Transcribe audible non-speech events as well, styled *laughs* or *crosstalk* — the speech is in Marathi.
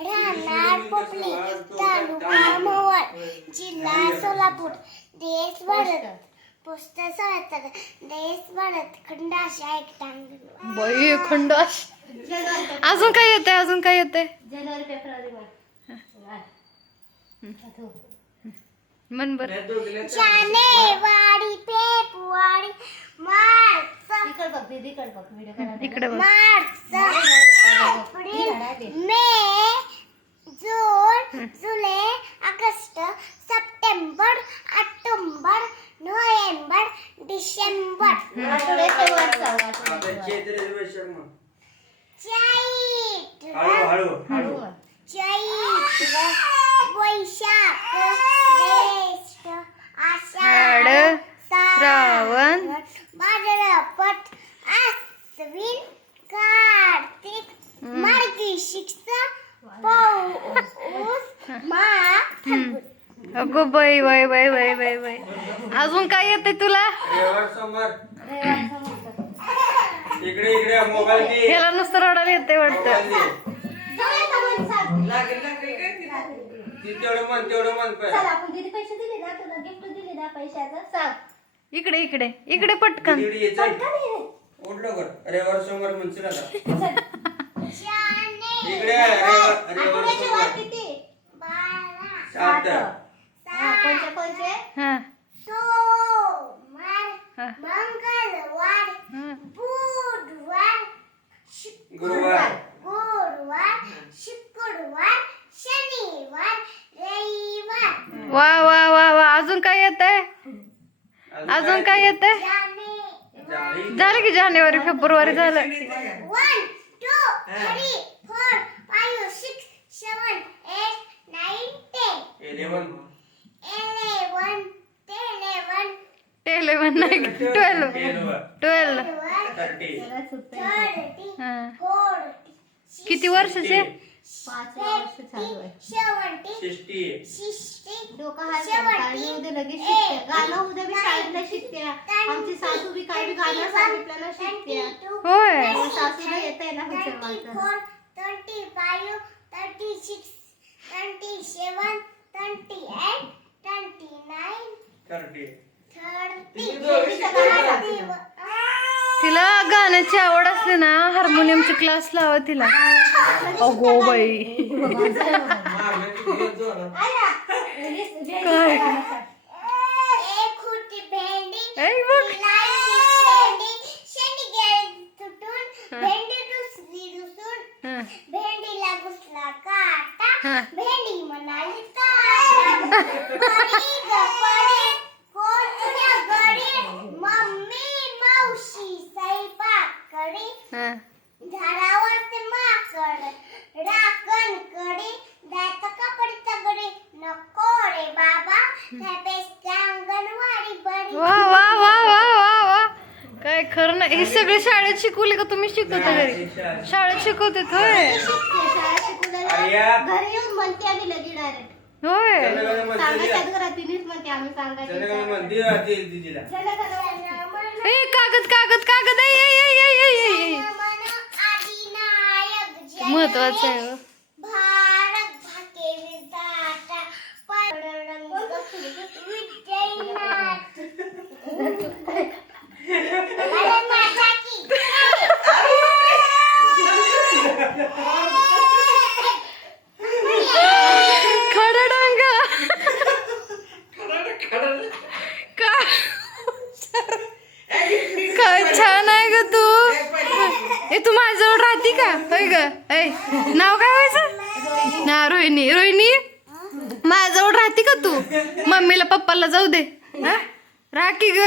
राहणार पोपली तालुका मोहोळ जिल्हा सोलापूर देश भारत पुस्तक देश बाई खंड अजून काय येते अजून काय येते जानेवारी फेब्रुवारी मन बर. जानेवारी फेब्रुवारी मार्च. इकडे बघ दीदी इकडे बघ व्हिडिओ करा इकडे बघ. मार्च. जुलै ऑगस्ट सप्टेंबर ऑक्टोबर नोव्हेंबर डिसेंबर. आठवड्याचे अगो बाई बाई बाई बाई बाई बाई. अजून काय येते तुला. *laughs* इकडे इकडे मोबाईल दे. ह्याला नुसतं रडायला येते वाटतं. मोबाईल दे. ती तेवढं मन तेवढं मन चल पण आपण दीदी पैसे दिले ना तुला गिफ्ट दिले ना पैशाचं? सांग. इकडे इकडे इकडे पटकन. तिकडे ये चल. पटकन ये. उठलो कर रविवार सोमवार म्हणशील आता. जाने इकडे आठवड्याचे सोमवार. किती? बारा. सात. कोणचे हा. सोमवार हा. मंगळवार हा. बुधवार गुरुवार. गुरुवार शुक्रवार शनिवार रविवार. वा वा वा वा. अजून काय येत अजून काय येत जाने जाळी. झालं की जानेवारी फेब्रुवारी झालं. One two three four five six seven eight nine ten eleven eleven नाही ट्वेल्व ट्वेल्व हा. किती वर्षाचे होय. Thirty five thirty six thirty seven thirty eight thirty तिला. गाण्याची आवड असते ना हार्मोनियमचे क्लास लावा तिला. अगो बाई. काय? बघ. भेंडी म्हणाली मम्मी मावशी स्वयंपाक करी हा. झाडावरती माकड राखण कडी दात कपडी तगडी नको रे बाबा त्यापेक्षा अंगणवाडी बरी वा वा वा वा वा वा नाही हे सगळे शाळेत शिकवले का? तुम्ही शिकवता घरी? शाळेत शिकवते होय. शिकते, शाळा शिकवलेलं. आर्या. घरी येऊन म्हणते आम्ही लगी डायरेक्ट होय. घरात तिनेच म्हणते आम्ही सांगायचं ए कागद कागद कागद महत्वाचं आहे हो. भारत भाके विधाता पररंग विजयनाथ अरे माझा की खडडंग का काय छान आहे ग तू ए तू माझ्याजवळ राहती का? होय ग. ऐ नाव काय व्हायचं? ना रोहिणी. रोहिणी माझ्याजवळ राहती का तू? मम्मीला पप्पाला जाऊ दे. हा? राखी ग.